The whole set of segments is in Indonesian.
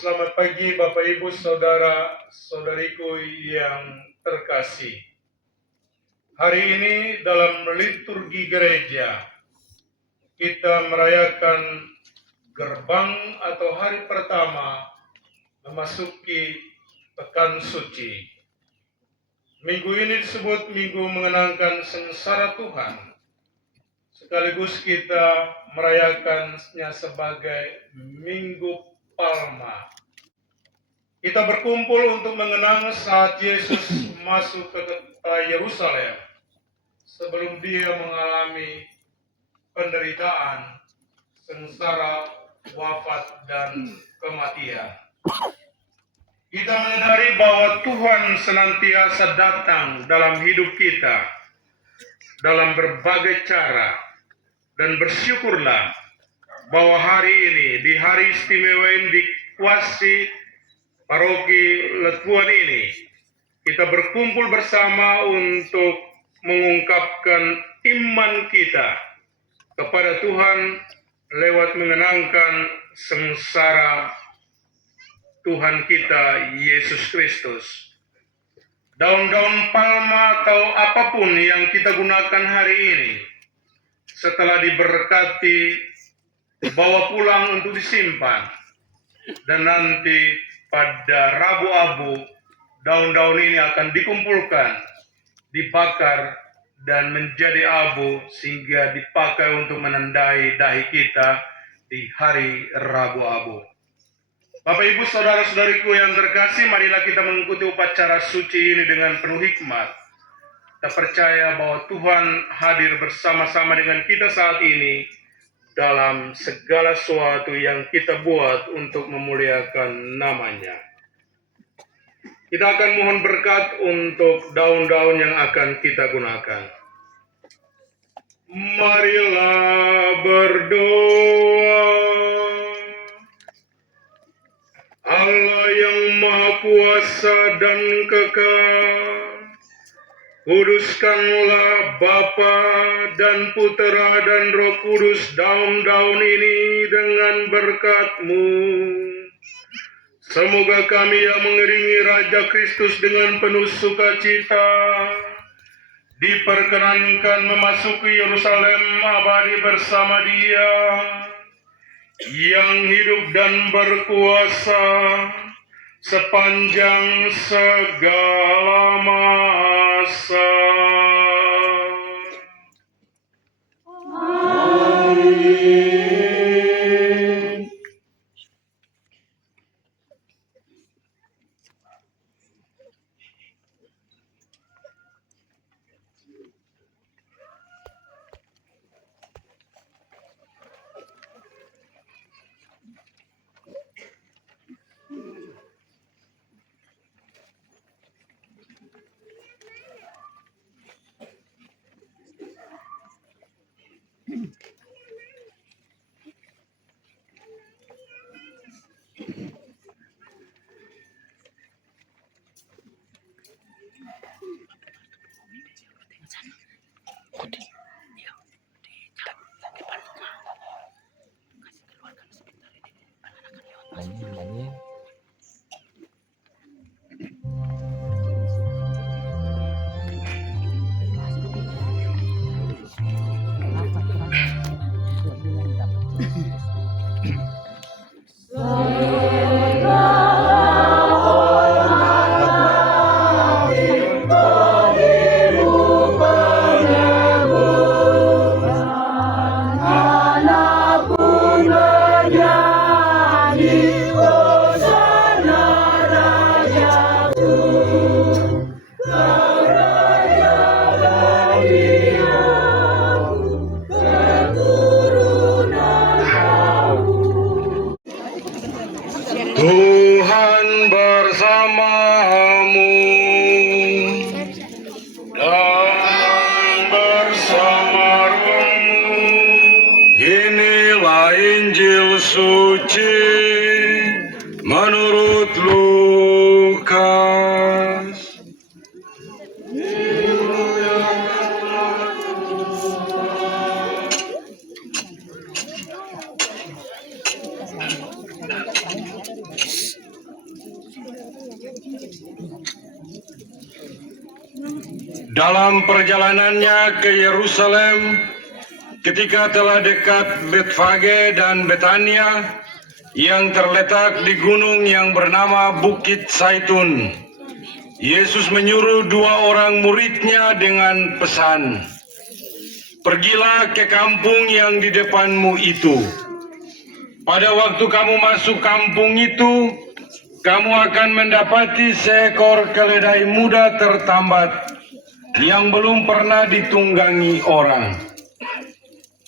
Selamat pagi Bapak Ibu Saudara-saudariku yang terkasih. Hari ini dalam liturgi gereja kita merayakan gerbang atau hari pertama memasuki pekan suci. Minggu ini disebut minggu mengenangkan sengsara Tuhan. Sekaligus kita merayakannya sebagai Minggu Palma. Kita berkumpul untuk mengenang saat Yesus masuk ke kota Yerusalem sebelum dia mengalami penderitaan, sengsara, wafat, dan kematian. Kita menyadari bahwa Tuhan senantiasa datang dalam hidup kita dalam berbagai cara, dan bersyukurlah bahwa hari ini, di hari istimewa ini, dikuasai paroki Letuan ini, kita berkumpul bersama untuk mengungkapkan iman kita kepada Tuhan lewat mengenangkan sengsara Tuhan kita Yesus Kristus. Daun-daun palma atau apapun yang kita gunakan hari ini, setelah diberkati, bawa pulang untuk disimpan, dan nanti pada Rabu Abu, daun-daun ini akan dikumpulkan, dibakar, dan menjadi abu sehingga dipakai untuk menandai dahi kita di hari Rabu Abu. Bapak Ibu Saudara-saudariku yang terkasih, marilah kita mengikuti upacara suci ini dengan penuh hikmat. Kita percaya bahwa Tuhan hadir bersama-sama dengan kita saat ini, dalam segala sesuatu yang kita buat untuk memuliakan namanya. Kita akan mohon berkat untuk daun-daun yang akan kita gunakan. Marilah berdoa. Allah yang Maha Kuasa dan Kekal, kuduskanlah Bapa dan Putera dan Roh Kudus daun-daun ini dengan berkat-Mu. Semoga kami yang mengiringi Raja Kristus dengan penuh sukacita diperkenankan memasuki Yerusalem abadi bersama Dia yang hidup dan berkuasa sepanjang segala masa. Amin. Tuhan bersamamu dan bersama rohmu. Inilah Injil suci menurut Lukas. Dalam perjalanannya ke Yerusalem, ketika telah dekat Betfage dan Betania yang terletak di gunung yang bernama Bukit Zaitun, Yesus menyuruh 2 orang muridnya dengan pesan, "Pergilah ke kampung yang di depanmu itu. Pada waktu kamu masuk kampung itu, kamu akan mendapati seekor keledai muda tertambat yang belum pernah ditunggangi orang.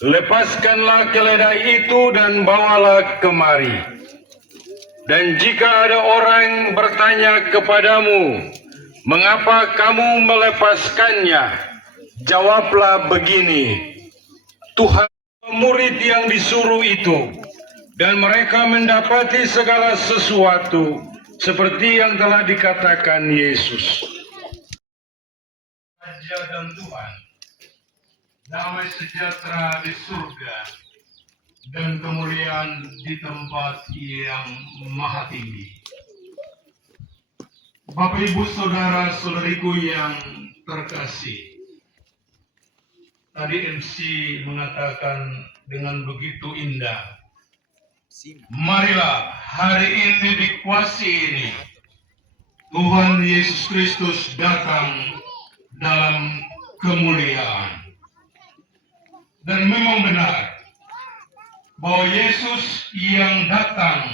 Lepaskanlah keledai itu dan bawalah kemari. Dan jika ada orang bertanya kepadamu, mengapa kamu melepaskannya? Jawablah begini, Tuhan murid yang disuruh itu, dan mereka mendapati segala sesuatu seperti yang telah dikatakan Yesus." Raja dan Tuhan, damai sejahtera di surga dan kemuliaan di tempat yang maha tinggi. Bapak, Ibu, Saudara-saudariku yang terkasih, tadi MC mengatakan dengan begitu indah, marilah hari ini di kuasi ini Tuhan Yesus Kristus datang dalam kemuliaan. Dan memang benar bahwa Yesus yang datang,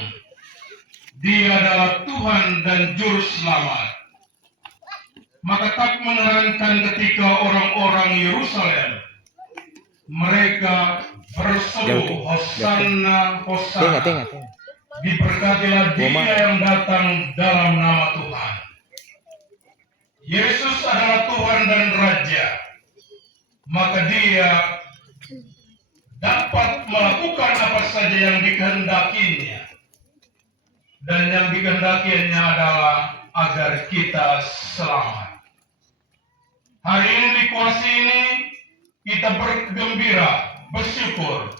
Dia adalah Tuhan dan Juru Selamat. Maka tak menerangkan ketika orang-orang Yerusalem mereka berseru Hosanna, Hosanna. Tengah. Diberkatilah dia yang datang dalam nama Tuhan. Yesus adalah Tuhan dan Raja, maka dia dapat melakukan apa saja yang dikehendakinya. Dan yang dikehendakinya adalah agar kita selamat. Hari ini di kuasa ini kita bergembira, bersyukur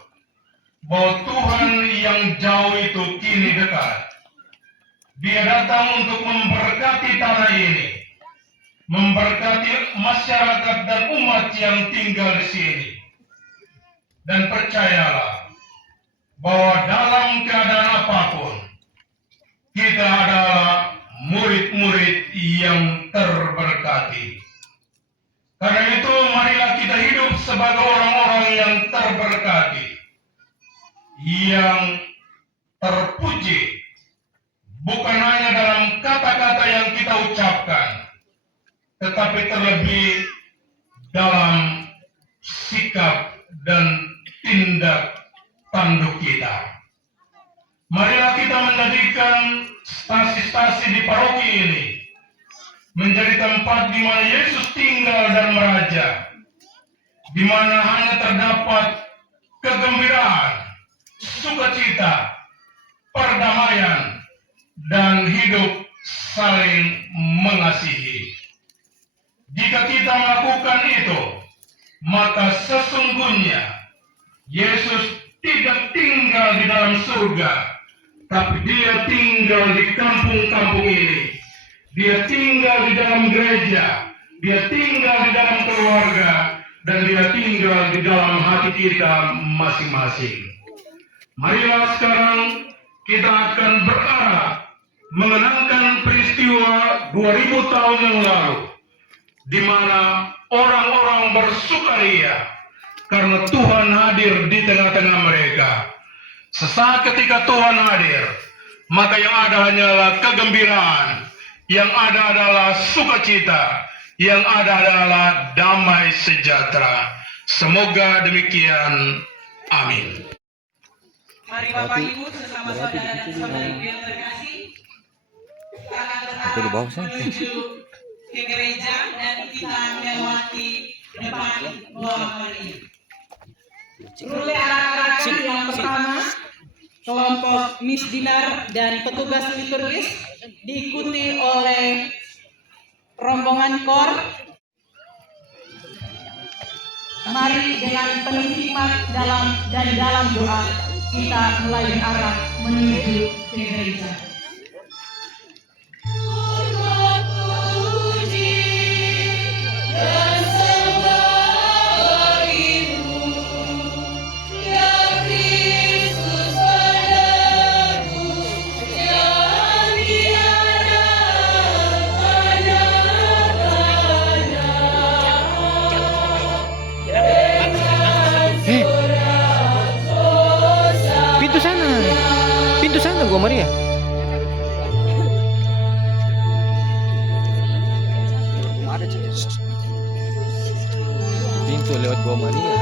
bahwa Tuhan yang jauh itu kini dekat. Dia datang untuk memberkati tanah ini, memberkati masyarakat dan umat yang tinggal di sini. Dan percayalah bahwa dalam keadaan apapun, kita adalah murid-murid yang terberkati. Karena itu marilah kita hidup sebagai orang-orang yang terberkati, yang terpuji, bukan hanya dalam kata-kata yang kita ucapkan, tetapi terlebih dalam sikap dan tindak tanduk kita. Marilah kita menjadikan stasi-stasi di paroki ini menjadi tempat di mana Yesus tinggal dan meraja, di mana hanya terdapat kegembiraan, sukacita, perdamaian, dan hidup saling mengasihi. Jika kita melakukan itu, maka sesungguhnya Yesus tidak tinggal di dalam surga, tapi dia tinggal di kampung-kampung ini. Dia tinggal di dalam gereja, dia tinggal di dalam keluarga, dan dia tinggal di dalam hati kita masing-masing. Marilah sekarang kita akan berarah mengenangkan peristiwa 2000 tahun yang lalu, di mana orang-orang bersukaria karena Tuhan hadir di tengah-tengah mereka. Sesaat ketika Tuhan hadir, maka yang ada hanyalah kegembiraan, yang ada adalah sukacita, yang ada adalah damai sejahtera. Semoga demikian. Amin. Mari Bapak Ibu sesama saudara dan saudari yang terkasih, kita akan berarah menuju ke gereja dan kita melewati depan Doa Maria. Rule arah-arah yang pertama, kelompok Miss Dinar dan petugas liturgis diikuti oleh rombongan kor. Mari dengan penuh hikmat dalam doa kita mulai arah menuju ke gereja. Pintu sana gua Maria. Pintu lewat gua Maria.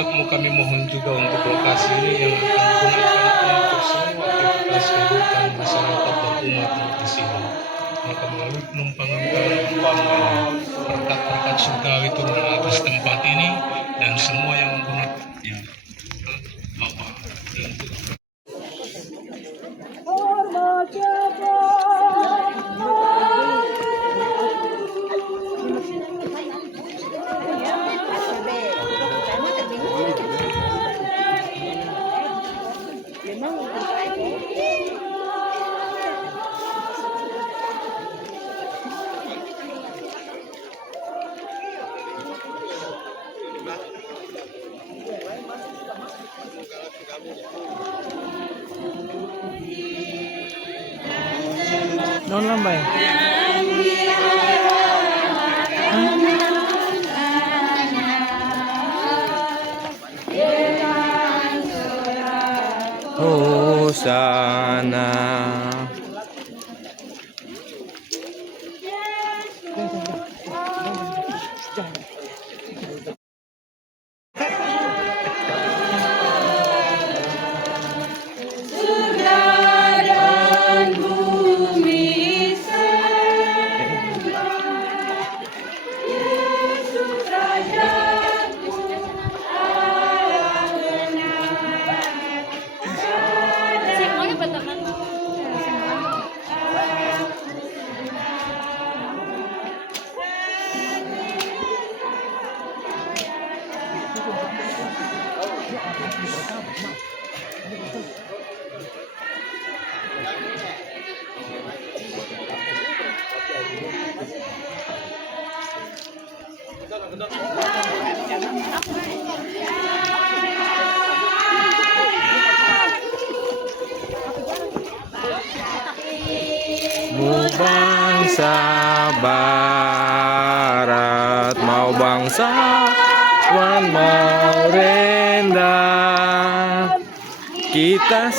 berkat-Mu kami mohon juga untuk lokasi ini yang akan digunakan untuk semua aktivitas kehidupan masyarakat dan umat di sini. Maka melalui penumpangan berkat-berkat surgawi turun atas tempat ini dan semua yang menggunakannya. Bapa dan Putra. Non lambai. Hosana. Mau bangsa barat, mau bangsawan, mau rendah, kita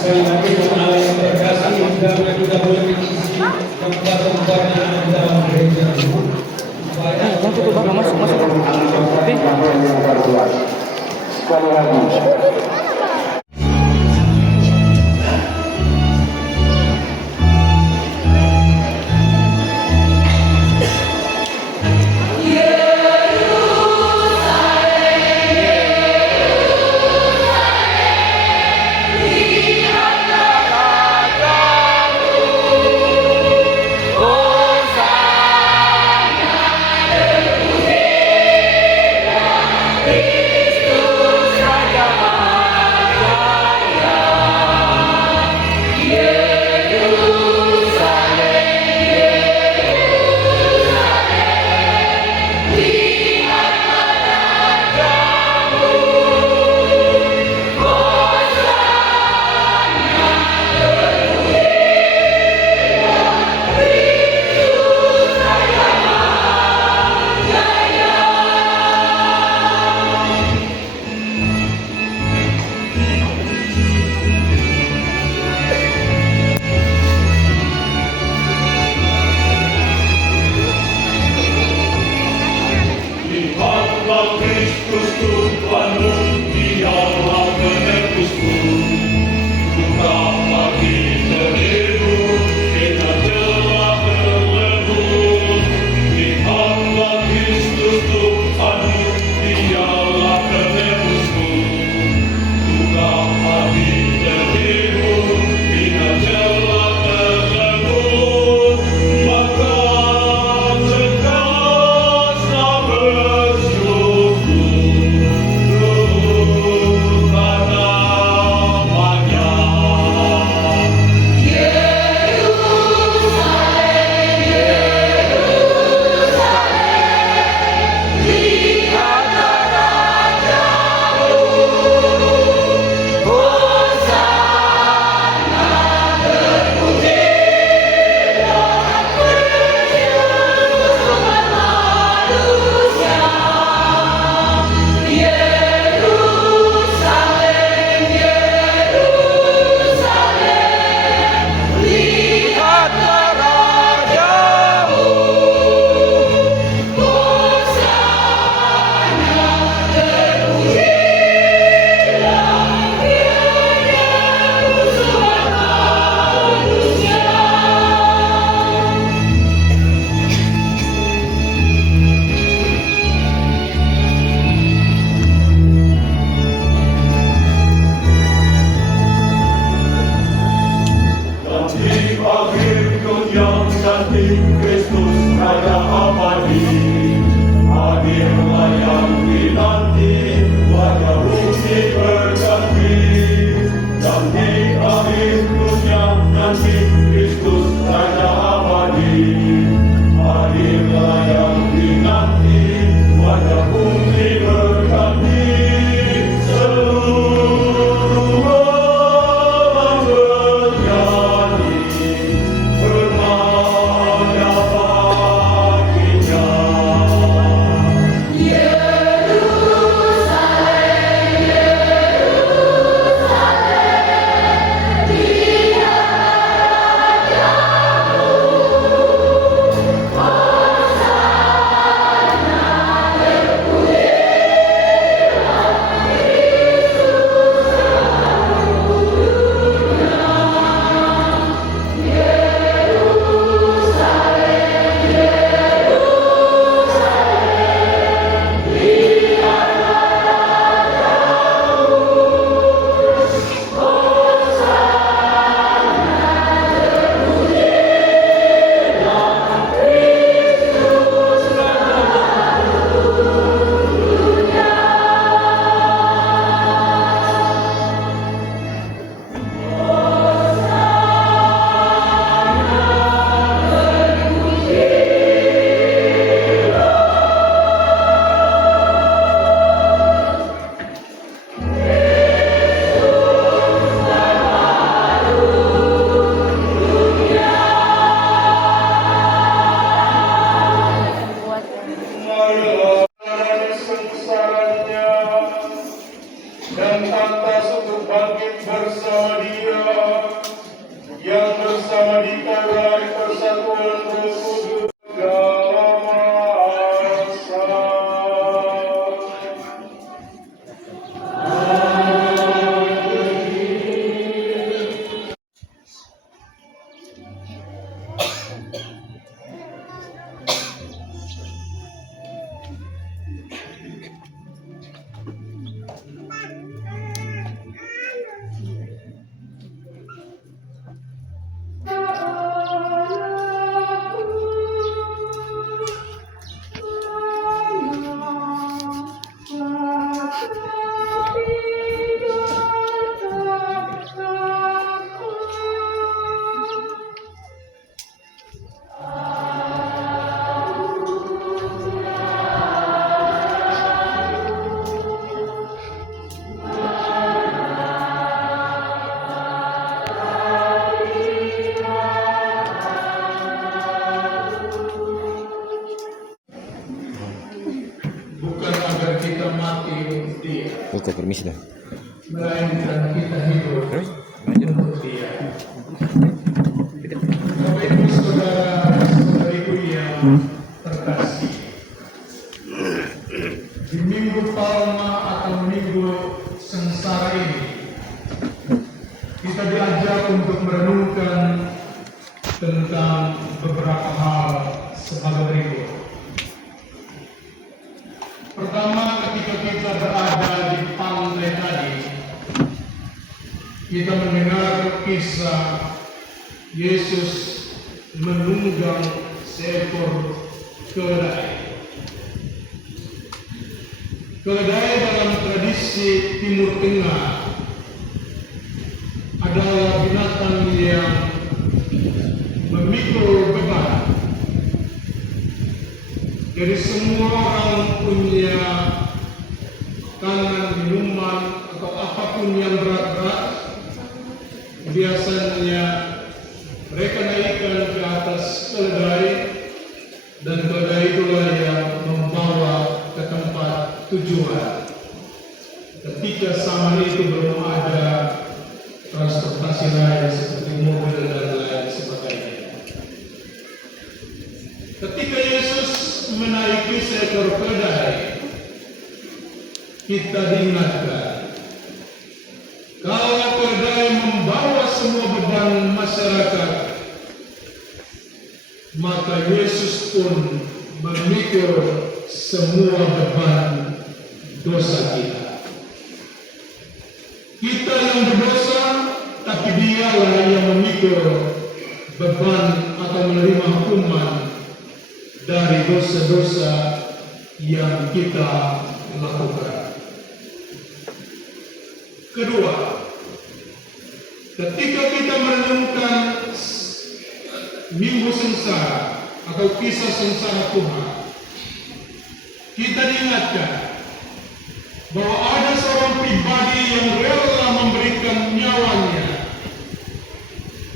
sekali lagi doa yang terkasih dan juga boleh diisi tempat-tempatnya dalam gereja. Sekali lagi. Oke, permisi dah. melainkan kita hidup Terus? Lanjut. untuk Dia. Bapak Ibu saudara-saudariku yang terkasih, di Minggu Palma atau Minggu Sengsara ini, kita diajak untuk merenungkan tentang beberapa hal sebagai berikut. Pertama, ketika kita berada di pantai tadi, kita mendengar kisah Yesus menunggang seekor keledai. Keledai dalam tradisi Timur Tengah adalah binatang yang memikul beban. Jadi semua orang punya tangan minuman atau apapun yang berat-berat, biasanya mereka naikkan ke atas keledai, dan keledai itulah yang membawa ke tempat tujuan. Ketika zaman itu belum ada transportasi lain seperti mobil dan lain sebagainya. Ketika Yesus menaiki seekor keledai, kita diingatkan kalau keledai membawa semua beban masyarakat, maka Yesus pun memikul semua beban dosa kita. Kita yang berdosa, tapi Dialah yang memikul beban atau menerima hukuman dari dosa-dosa yang kita lakukan. Kedua, ketika kita merenungkan Minggu Sengsara atau kisah sengsara Tuhan, kita diingatkan bahwa ada seorang pribadi yang rela memberikan nyawanya,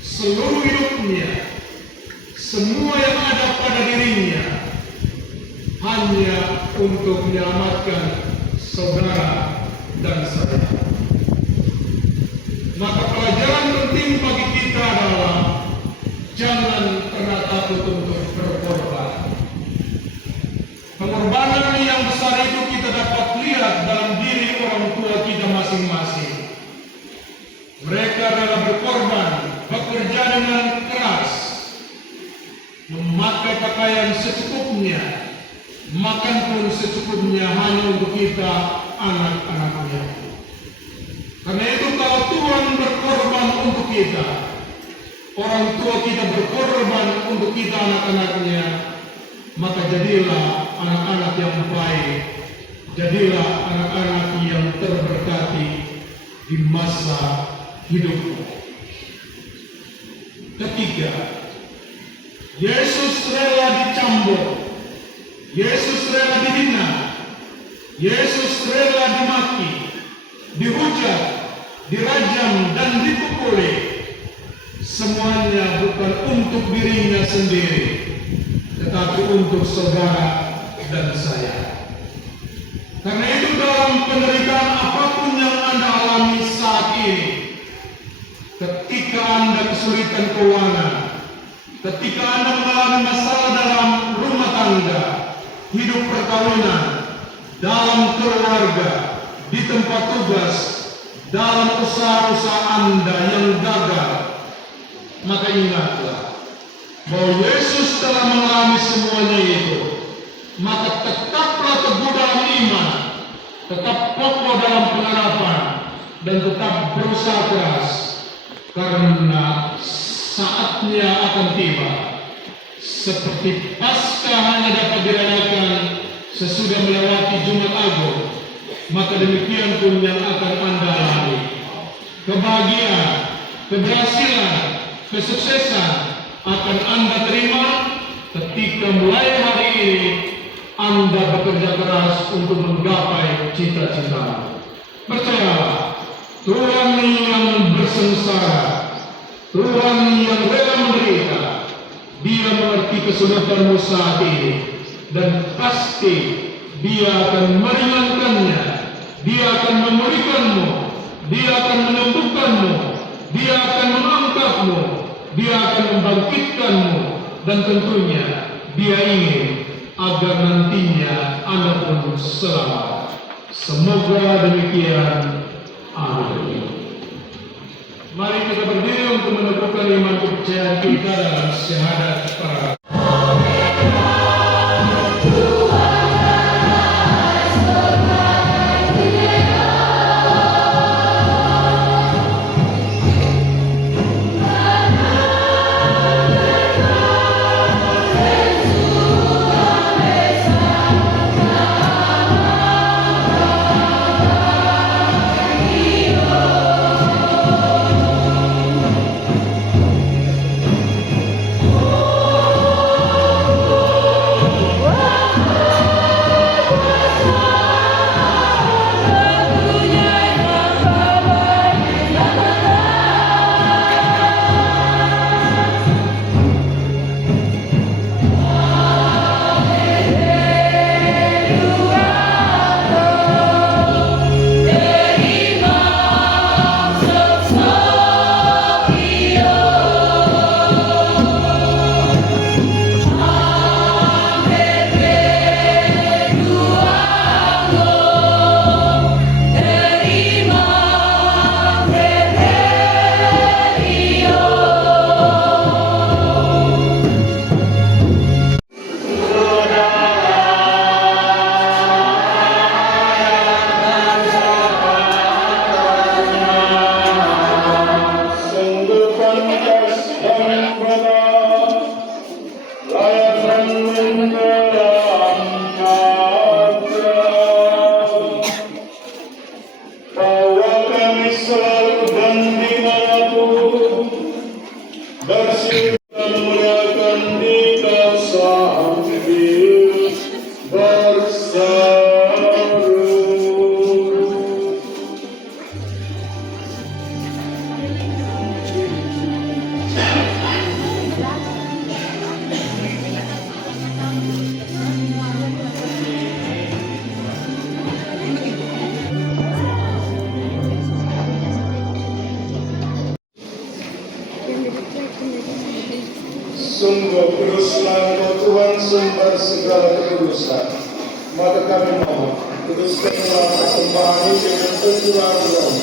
seluruh hidupnya, semua yang ada pada dirinya, hanya untuk menyelamatkan saudara dan saya. Maka pelajaran penting bagi kita adalah jangan pernah takut untuk berkorban. Pengorbanan yang besar itu kita dapat lihat dalam diri orang tua kita masing-masing. Mereka rela berkorban, bekerja dengan keras, memakai pakaian secukupnya, makan pun secukupnya hanya untuk kita, anak-anaknya. Karena itu kalau Tuhan berkorban untuk kita, orang tua kita berkorban untuk kita, anak-anaknya, maka jadilah anak-anak yang baik, jadilah anak-anak yang terberkati di masa hidupmu. Ketiga, Yesus rela dicambuk, Yesus rela dihina, Yesus rela dimaki, dihujat, dirajam, dan dipukuli. Semuanya bukan untuk dirinya sendiri, tetapi untuk saudara dan saya. Karena itu dalam penderitaan apapun yang Anda alami saat ini, ketika Anda kesulitan keuangan, ketika Anda mengalami masalah dalam rumah tangga, hidup perkawinan, dalam keluarga, di tempat tugas, dalam usaha-usaha Anda yang gagal, maka ingatlah bahwa Yesus telah mengalami semuanya itu. Maka tetaplah teguh dalam iman, tetap kokoh dalam pengharapan, dan tetap berusaha keras, karena saatnya akan tiba. Seperti Paskah hanya dapat dirayakan sesudah melewati Jumat Agung, maka demikian pun yang akan Anda alami. Kebahagiaan, keberhasilan, kesuksesan akan Anda terima ketika mulai hari ini Anda bekerja keras untuk menggapai cita-cita. Percayalah, Tuhan yang bersengsara, Tuhan yang rela menderita, Dia mengerti kesulitanmu saat ini, dan pasti Dia akan meringankannya Dia akan memulihkanmu, Dia akan menyembuhkanmu, Dia akan mengangkatmu, Dia akan membangkitkanmu, dan tentunya Dia ingin agar nantinya Anda pun selamat. Semoga demikian. Amin. Mari kita berdiri untuk meneguhkan iman kepercayaan kita dalam syahadat para sungguh kuduslah Engkau Tuhan sumber segala kekudusan. Maka kami mohon, kuduskanlah persembahan ini dengan pencurahan Roh,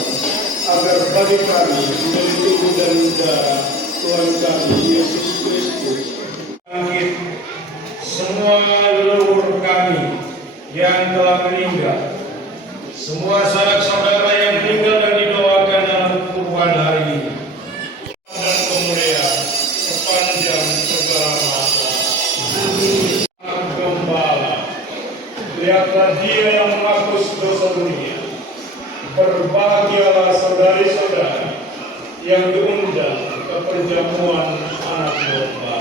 agar bagi kami menjadi tubuh dan darah Tuhan kami Yesus Kristus. Semua leluhur kami yang telah meninggal, semua saudara-saudara yang meninggal dan didoakan dalam kuburan hari ini, dan kemuliaan sepanjang segala masa. Anak Gembala, lihatlah Dia yang menghapus dosa dunia. Berbahagialah saudari-saudara yang diundang ke perjamuan anak domba.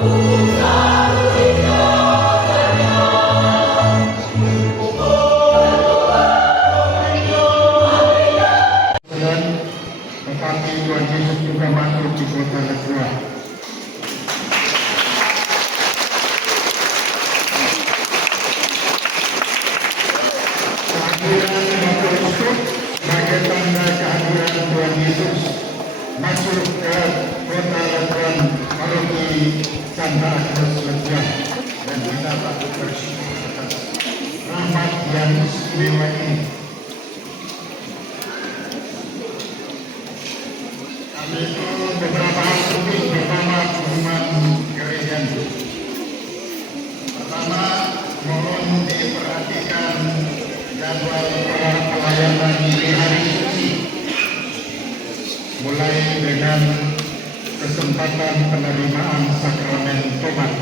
Dan tetapi Tuhan Yesus juga masuk di kota Lepuan. Kehadiran Bapak Uskup sebagai tanda kehadiran Tuhan Yesus masuk ke kota Lepuan, paroki Santa Agnes Lepuan, dan kita patut bersyukur atas rahmat yang istimewa ini. Itu beberapa hal penting pertama hubungan gereja. Pertama, mohon diperhatikan jadwal pelayanan di hari suci, mulai dengan kesempatan penerimaan sakramen tobat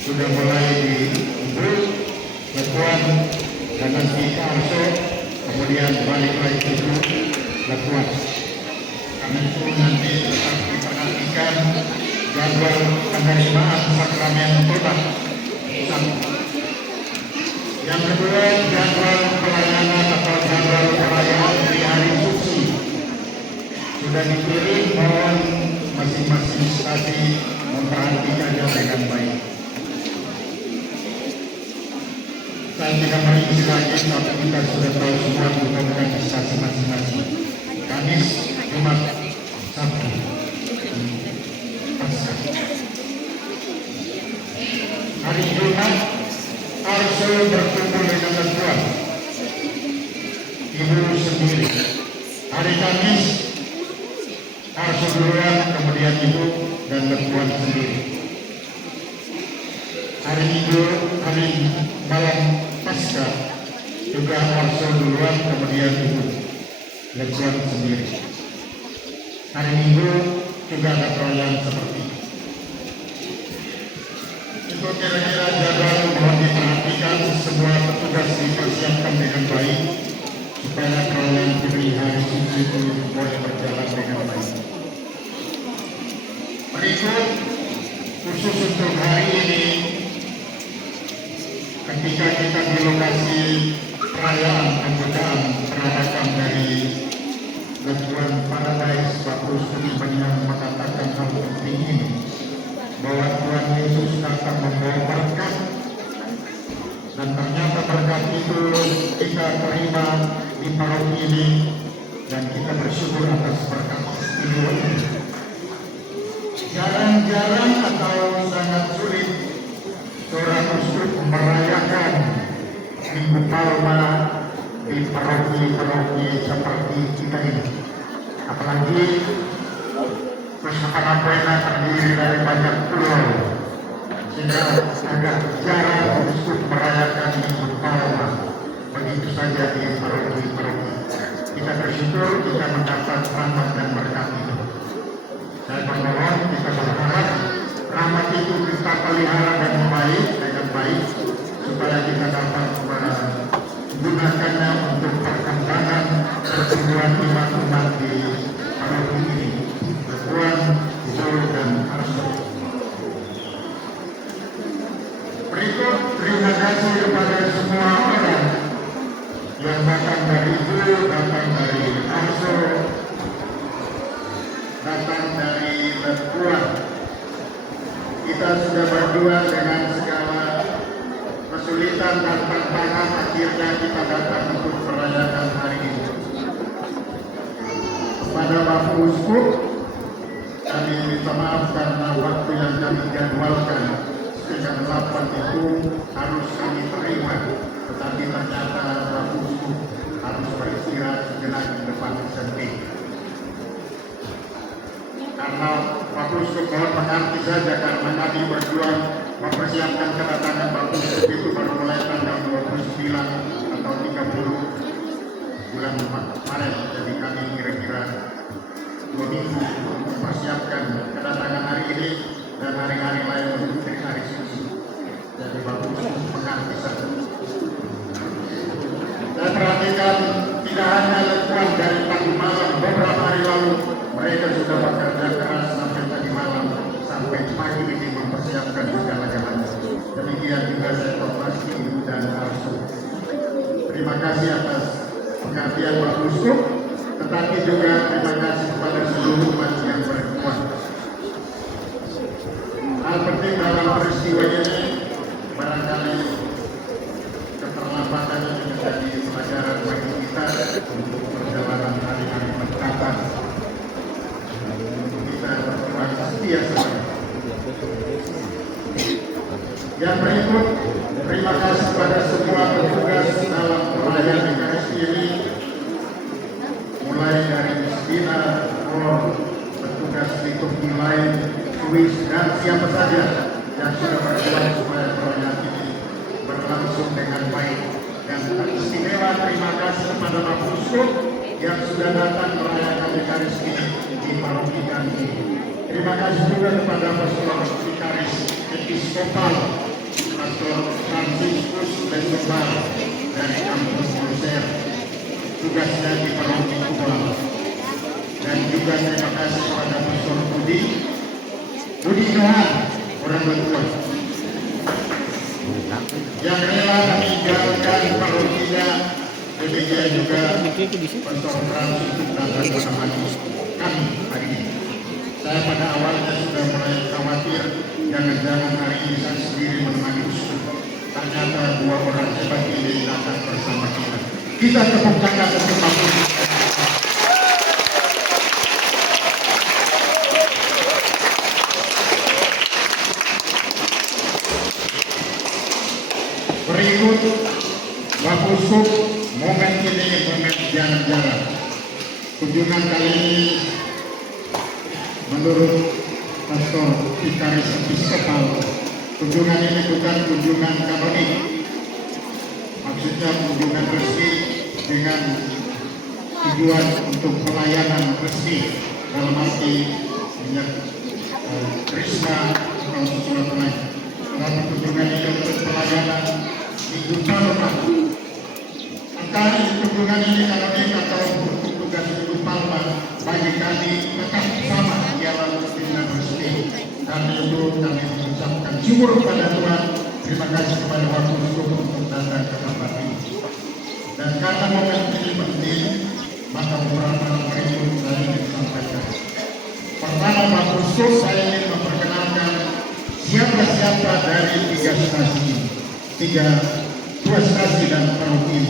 sudah mulai di Ubud, Lepuan, dan nanti ke Arso, kemudian balik lagi ke Lepuan. Karena itu nanti tetap diperhatikan jadwal penerimaan sakramen tobat. Yang kedua, jadwal pelayanan atau jadwal perayaan di hari suci sudah dikirim, mohon masing-masing stasi memperhatikannya dengan baik. Saya tidak merinci lagi, tapi kita sudah tahu semua bukan di stasi masing-masing. Kamis, Jumat, Sabtu, Paskah. Hari Jumat, Arso berkumpul dengan Lepuan, Ibu sendiri. Hari Kamis, Arso duluan, kemudian Ibu dan Lepuan sendiri. Hari Minggu, hari malam Paskah, juga Arso duluan, kemudian Ibu, Lepuan sendiri. Hari Minggu juga ada perayaan seperti itu. Itu kira-kira jadwal, mohon diperhatikan, semua petugas dipersiapkan dengan baik supaya perayaan di hari suci itu boleh berjalan dengan baik. Berikut khusus untuk hari ini, ketika kita di lokasi perayaan pembukaan perayaan dari Lepuan Paradise, Bapak Uskup Penyang mengatakan hal penting ini, bahwa Tuhan Yesus datang membawa berkat, dan ternyata berkat itu kita terima di paroki ini, dan kita bersyukur atas berkat istimewa ini. Jarang-jarang atau sangat sulit seorang uskup merayakan Minggu Palma di paroki-paroki seperti kita ini. Apalagi Pusaka Pena terdiri dari banyak pulau, sehingga agak jarang uskup merayakan Minggu Palma begitu saja di paroki-paroki. Kita bersyukur kita mendapat rahmat dan berkat itu. Saya berdoa, kita berharap rahmat itu kita pelihara dengan baik, supaya kita dapat menggunakannya untuk perkembangan pertumbuhan iman umat di paroki ini, Lepuan, Ubud, dan Arso. Berikut terima kasih kepada semua orang yang datang dari Ubud, datang dari Arso, datang dari Lepuan. Kita sudah berjuang dengan segala kesulitan dan tantangan, akhirnya kita datang untuk merayakan hari ini. Kepada Bapak Uskup, kami minta maaf karena waktu yang kami jadwalkan setengah 8 itu harus kami terima, tetapi ternyata Bapak Uskup harus beristirahat sejenak di depan sendiri. Karena Bapak Uskup mohon mengerti saja, karena kami berjuang mempersiapkan kedatangan Bapak Uskup itu baru mulai tanggal 29 atau 30 bulan Maret. Jadi kami kira-kira 2 minggu untuk mempersiapkan kedatangan hari ini dan hari-hari lain untuk hari suci. Jadi Bapak Uskup mengerti saja. Dan perhatikan, tidak hanya Lepuan, dari pagi malam beberapa hari lalu mereka sudah bekerja keras sampai tadi malam, sampai pagi ini terima kasih atas pengertian Pak Uskup, tetapi juga terima kasih kepada seluruh umat yang berkuat. Hal penting dalam peristiwa ini barangkali keterlambatan ini menjadi pelajaran bagi kita untuk perjalanan hari-hari mendatang. Kita berjuang setia saudara. Yang berikut, terima kasih kepada semua petugas dalam pelayanan Ekaristi ini, mulai dari Misbina, petugas liturgi lain, Swiss, dan siapa saja yang sudah berjuang supaya proyek ini berlangsung dengan baik. Dan istimewa terima kasih kepada Pak Uskup yang sudah datang merayakan Ekaristi di paroki kami. Terima kasih juga kepada Pastor Vikaris Episkopal Pastor Franciscus Lesobar dari kampus Luser, tugasnya di paroki Kubal. Dan juga terima kasih kepada Pastor Budi Johan, orang Betua, yang rela meninggalkan parokinya. Demikian juga Pastor Franciscus datang bersama kami hari ini. Saya pada awalnya sudah mulai khawatir, jangan-jangan hari ini saya sendiri menemani Uskup. Ternyata dua orang hebat ini datang bersama kita. Kita tepuk tangan untuk Pak Uskup. Berikut Pak Uskup, momen ini momen jalan-jalan. Kunjungan kali ini menurut Pastor Vikaris Episkopal, kunjungan ini bukan kunjungan kanonik, maksudnya kunjungan resmi dengan tujuan untuk pelayanan resmi dalam arti Krisma atau sesuatu lain. Dalam kunjungan ini untuk pelayanan Minggu Palma. Antara kunjungan ini kanonik atau untuk tugas Minggu Palma bagi kami tetap sama ialah kunjungan resmi. Karena itu kami mengucapkan syukur kepada Tuhan. Terima kasih kepada Pak Uskup untuk datang ke tempat ini. Dan karena momen ini penting, maka beberapa hal berikut saya ingin sampaikan. Pertama, Pak Uskup, saya ingin memperkenalkan siapa-siapa dari dua stasi dan paroki.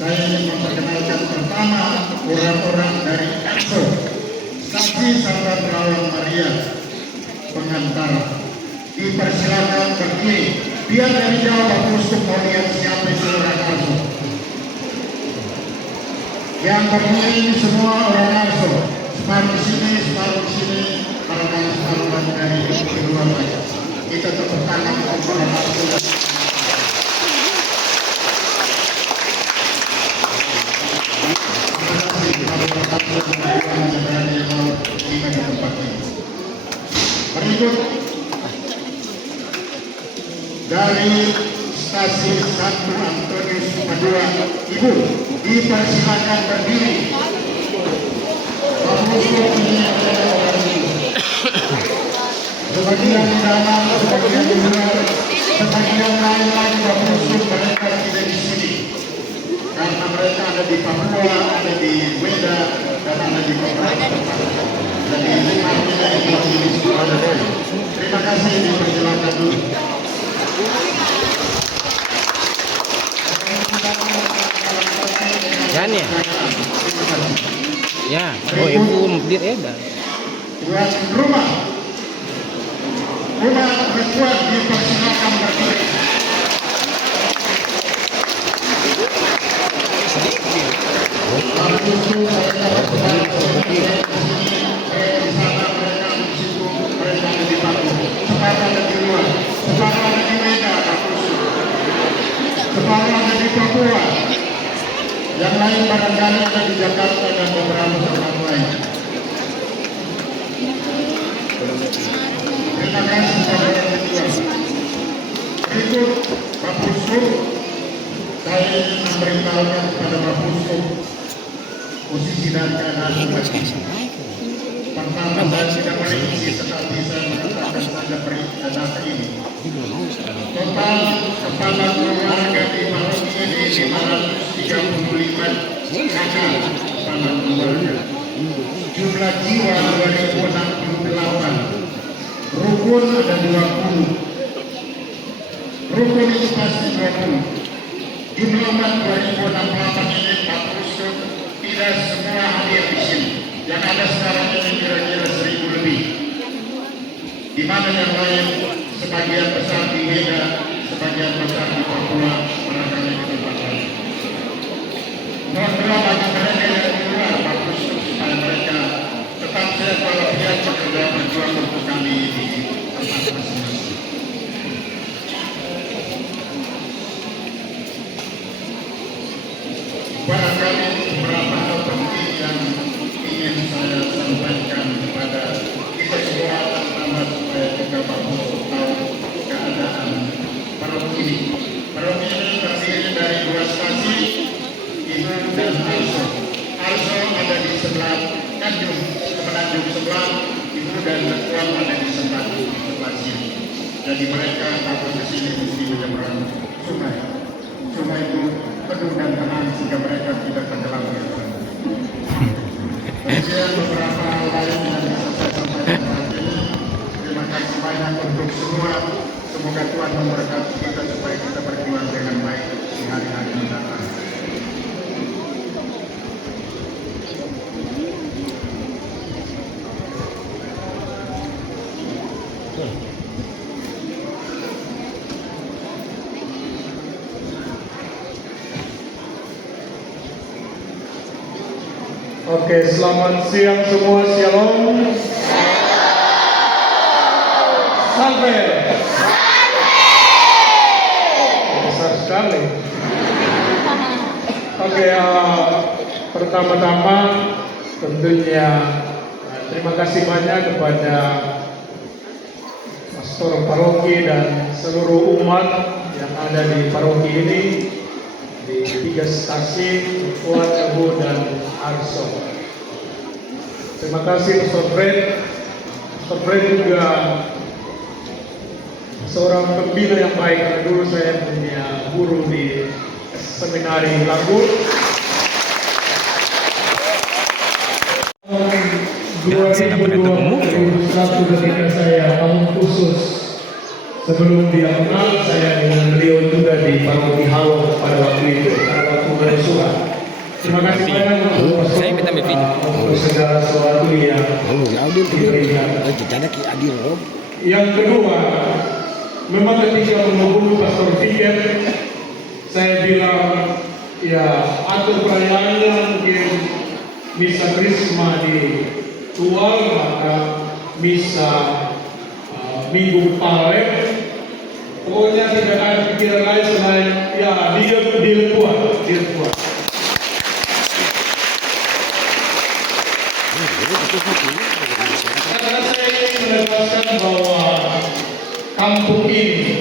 Saya ingin memperkenalkan pertama orang-orang dari EXO, Stasi Santa Perawan Maria, pengantar. Dipersilakan berdiri. Biar dari jauh Pak Uskup mau lihat siapa itu orang EXO. Yang berdiri ini semua orang EXO. Separuh di sini, barangkali separuh dari kedua lagi. Kita tepuk tangan untuk orang EXO. Berikut dari stasi Santo Antonius Padua, Ibu dipersilakan berdiri. Pak Uskup ini adalah orang Ibu. Sebagian dalam, sebagian di luar, sebagian lain lagi Pak Uskup mereka tidak di sini. Karena mereka ada di Papua, ada di Weda, dan ada di beberapa tempat. Jadi ini artinya ini semua ada. Terima kasih, dipersilakan dulu. Yan ya? Ya, oh ibu dir eda. Tuan rumah berkuat dipersilakan berdiri. Separuh ada di Papua, yang lain barangkali ada di Jakarta dan beberapa tempat lain. Terima kasih saudara kedua. Berikut Pak Uskup, saya ingin memberitahukan kepada Pak Uskup posisi dan keadaan umat ini. Pertama, saya tidak merinci tetapi saya mengatakan pada data ini. Total kepala keluarga di paroki ini 535 kakak sama keluarga. Jumlah jiwa 2068. Rukun ada 20. Rukun itu pasti 20. Jumlah umat 2068 ini Pak Ustaz tidak semua hadir di sini. Yang ada sekarang ini kira-kira 1000 lebih. Di mana yang lain sebagian besar di Medan, sebagian besar di Papua, barangkali di tempat lain. Mohon doa bagi mereka yang di luar Pak Ustaz supaya mereka tetap sehat walafiat bekerja berjuang untuk kami di tempat masing-masing. Barangkali beberapa hal penting yang ingin saya sampaikan kepada kita semua, terutama supaya kita mampu tahu keadaan paroki ini. Paroki ini terdiri dari 2 stasi, Ibu dan Arso. Arso ada di sebelah Tanjung, Semenanjung sebelah, Ibu dan Tuan ada di sebelah sini. Jadi mereka takut ke sini mesti menyeberang sungai. Sungai itu penuh dan tenang sehingga mereka tidak tenggelam. Kemudian beberapa hal lain yang bisa saya sampaikan saat ini. Terima kasih banyak untuk semua. Semoga Tuhan memberkati kita supaya kita berjuang dengan baik di hari-hari mendatang. Oke, selamat siang semua, shalom. Sampai. Besar sekali. Oke, pertama-tama tentunya terima kasih banyak kepada pastor paroki dan seluruh umat yang ada di paroki ini, di 3 stasi, Tuan, Ibu, dan Arso. Terima kasih Pastor Fred. Pastor Fred juga seorang pembina yang baik. Karena dulu saya punya guru di seminari Lagur. 2021 ketika saya tahun khusus sebelum dia kenal, saya dengan beliau juga di paroki Hawo pada waktu itu, pada waktu berusuhan. Terima kasih banyak untuk Saya minta video. untuk segala sesuatu yang diberikan. Yang kedua, memang ketika menghubungi Pastor Fikir, saya bilang ya atur perayaannya mungkin misa Krisma di Tual, maka misa Minggu Palem. Pokoknya tidak ada pikiran lain selain ya dia Lekuan. Karena saya ingin menegaskan bahwa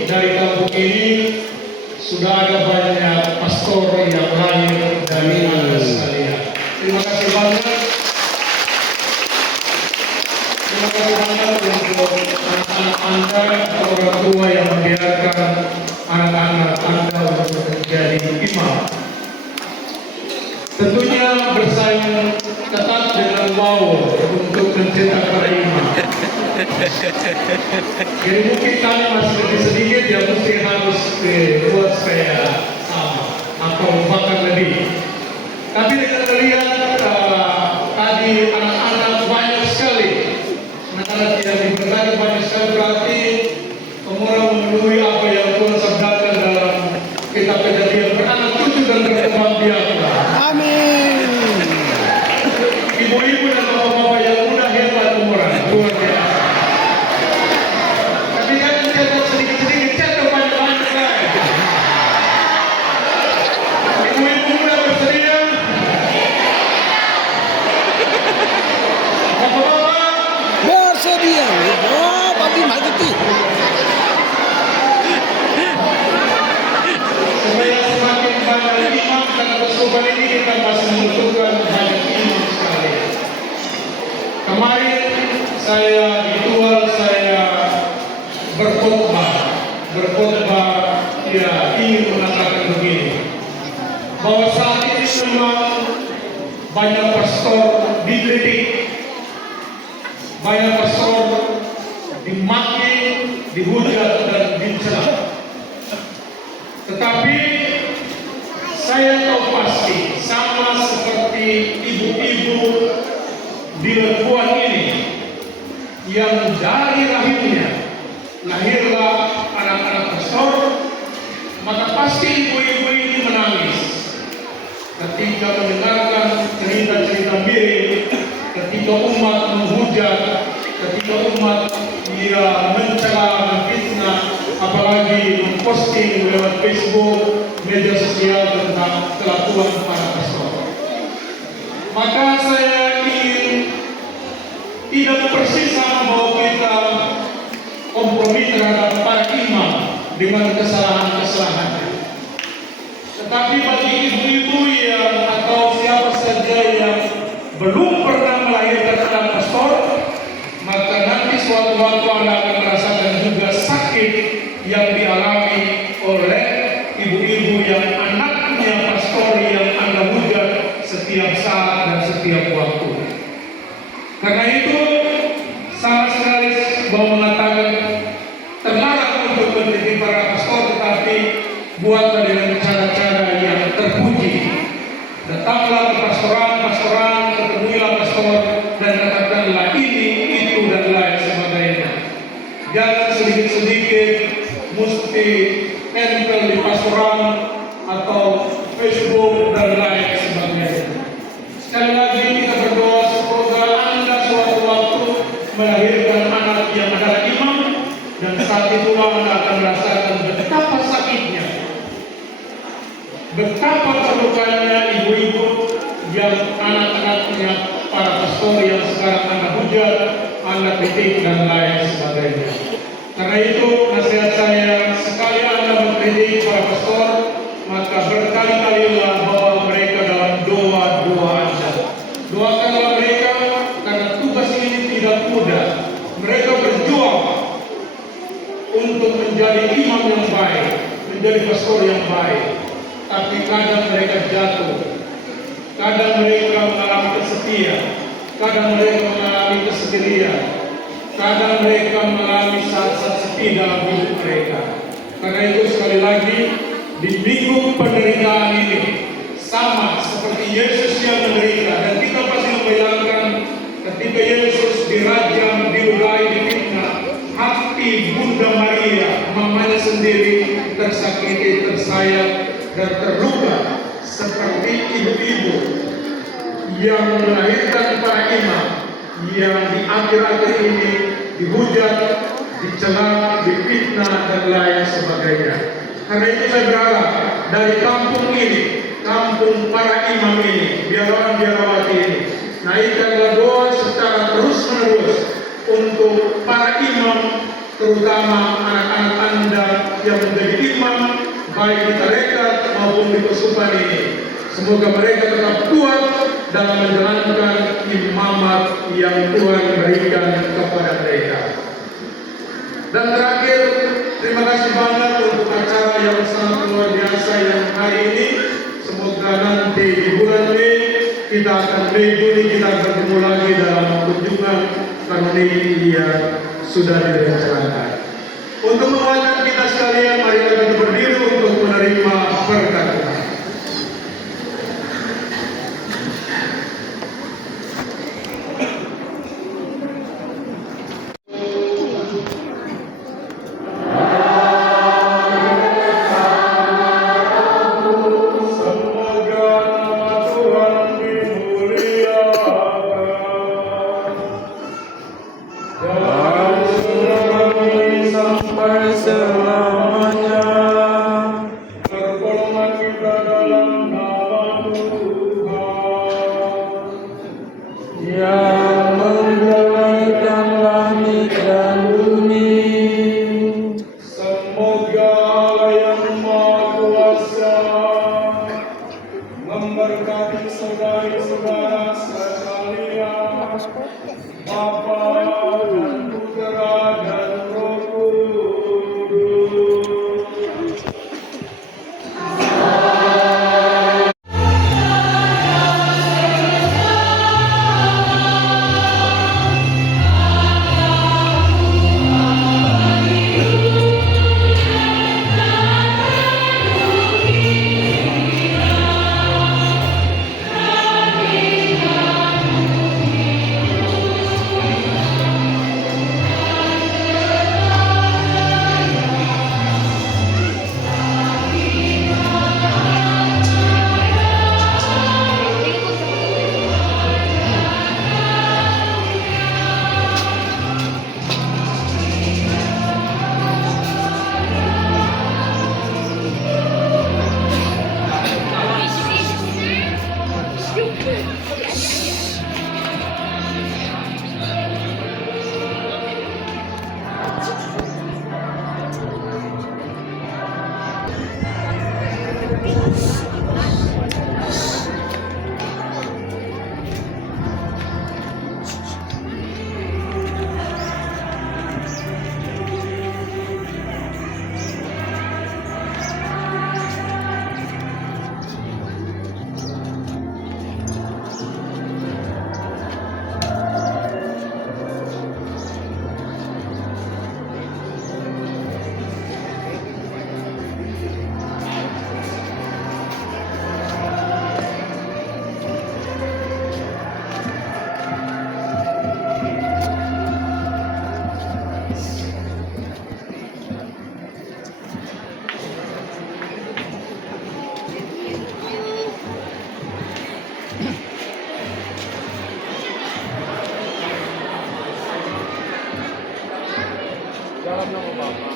dari kampung ini sudah ada banyak pastor yang lahir dari Anda sekalian. Terima kasih banyak. Terima kasih banyak untuk anak-anak Anda, orang tua yang membiarkan anak-anak Anda untuk menjadi imam. Tentunya bersaing ketat dengan WOW untuk mencetak para imam. Jadi mungkin kami masih lebih sedikit, ya mesti harus dibuat supaya sama atau bahkan lebih. Tapi dengan melihat tadi anak-anak banyak sekali, anak-anak yang diberkati banyak sekali, berarti Pemurah memenuhi apa yang Tuhan sabdakan dalam kitab Kejadian, beranak cucu dan berkembang biak. Amin. Ibu-ibu dan bapak-bapak yang muda hebat Pemurah, luar biasa. Tapi kan cetak sedikit-sedikit, cetak banyak-banyak kan. Ibu-ibu muda bersedia. Bapak-bapak Bersedia. Oh, papi mati. supaya semakin banyak imam karena persoalan ini kita masih membutuhkan banyak imam sekali. Kemarin saya ritual saya berkhotbah ya ingin mengatakan begini. bahwa saat ini memang banyak pastor dikritik, banyak pastor dimaki, dihujat dan dicela. Tetapi saya tahu pasti sama seperti ibu-ibu di Lebuan ini yang dari rahimnya lahirlah anak-anak pastor, maka pasti ibu-ibu ini menangis ketika mendengarkan cerita-cerita miring, ketika umat menghujat, ketika umat mencela, menfitnah, apalagi memposting lewat Facebook, media sosial tentang kelakuan para pastor. Maka saya ingin tidak bersisa bahwa kita kompromi terhadap para imam dengan kesalahan-kesalahannya. Tetapi bagi ibu-ibu yang atau siapa saja yang belum pernah melahirkan anak pastor, maka nanti suatu waktu Anda akan merasakan juga sakit yang dialami oleh ibu-ibu yang anaknya pastor yang Anda hujat setiap saat dan setiap waktu. Karena itu sama sekali mau mengatakan terlarang untuk menjadi para pastor, tetapi buatlah dengan cara-cara yang terpuji. Datanglah ke pastoran, ketemuilah pastor dan katakanlah ini, itu dan lain sebagainya. Jangan sedikit-sedikit mesti tempel di pastoran atau Facebook dan lain sebagainya. Sekali lagi kita berdoa semoga Anda suatu waktu melahirkan anak yang adalah imam, dan saat itulah Anda akan merasakan betapa sakitnya, betapa terlukanya ibu-ibu yang anak-anaknya para pastor yang sekarang Anda hujat, Anda kritik dan lain sebagainya. Karena itu nasihat saya, sekali Anda mengkritik para pastor, maka berkali-kalilah bahwa mereka dalam doa-doa Anda. Doakanlah mereka karena tugas ini tidak mudah. Mereka berjuang untuk menjadi imam yang baik, menjadi pastor yang baik. Tapi kadang mereka jatuh, kadang mereka mengalami kesetiaan, kadang mereka mengalami kesendirian, kadang mereka mengalami saat-saat sepi dalam hidup mereka. Karena itu sekali lagi di minggu penderitaan ini sama seperti Yesus yang menderita, dan kita pasti membayangkan ketika Yesus dirajam, diludahi, difitnah, hati Bunda Maria, mamanya sendiri tersakiti, tersayat dan terluka seperti ibu-ibu yang melahirkan para imam yang di akhir-akhir ini dihujat, dicela, difitnah dan lain sebagainya. Karena itu saya berharap dari kampung ini, kampung para imam ini, biarawan-biarawati ini, naikkanlah doa secara terus-menerus untuk para imam, terutama anak-anak Anda yang menjadi imam, baik di tarekat maupun di persekutuan ini. Semoga mereka tetap kuat dalam menjalankan imamat yang Tuhan berikan kepada mereka. Dan terakhir, terima kasih banyak untuk acara yang sangat luar biasa yang hari ini. Semoga nanti di bulan Mei kita akan Juni kita bertemu lagi dalam kunjungan karuni yang sudah direncanakan. Untuk menguatkan kita sekalian, mari kita berdiri untuk menerima berkat Tuhan. Sampai selamanya. dalam nama Bapa.